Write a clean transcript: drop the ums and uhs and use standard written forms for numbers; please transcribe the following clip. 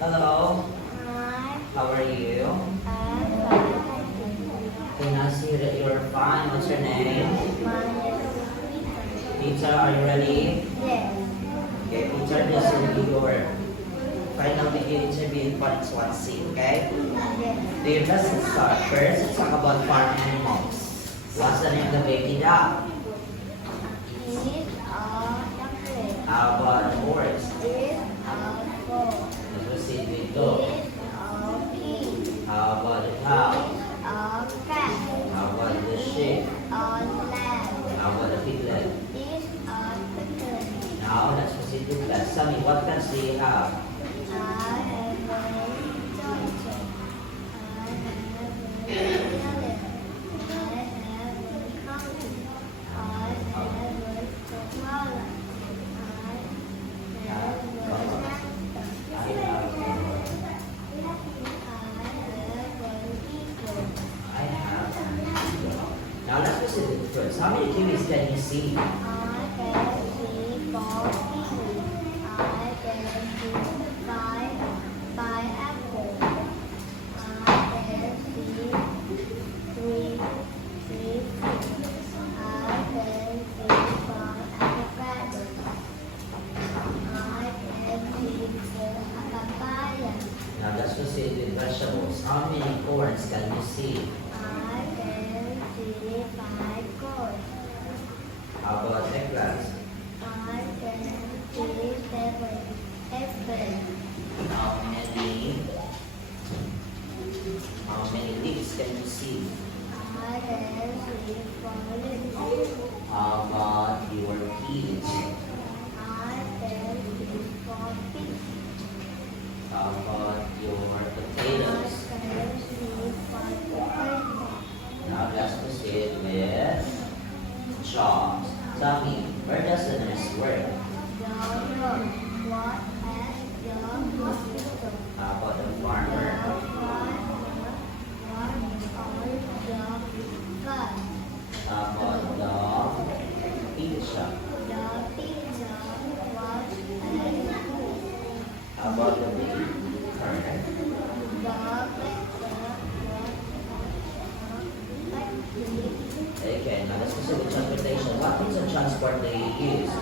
Hello, Hi, how are you? I'm fine. Can I see that you're fine? What's your name? My name is Peter, are you ready? Yes. Okay, Peter, this will be your final video interview in part 1C, okay? Yes. The lesson start. First, let's talk about farm animals. What's the name of the baby dog? Eat all chocolate. How about a horse? Eat all gold. Let's proceed with dog. Eat all pig. How about a cow? Eat all cat. How about the sheep? All lamb. How about the piglet? Eat all chicken. Now, let's proceed with pets. Tell me, what pets do you have? I have a Georgia. I have a yellow. I have a coffee. I have a koala. I have a hamster. I have, I have. Now, let's proceed with fruits. How many kiwis can you see? Now, let's proceed with vegetables. How many corns can you see? How about eggplants? How many leaves can you see? How about your peas? How about your potatoes? Now let's proceed with jobs. Tell me, where does the nurse work? How about the farmer? How about the teacher? How about the baker? Okay, now let's proceed with transportation. What means of transport do you use?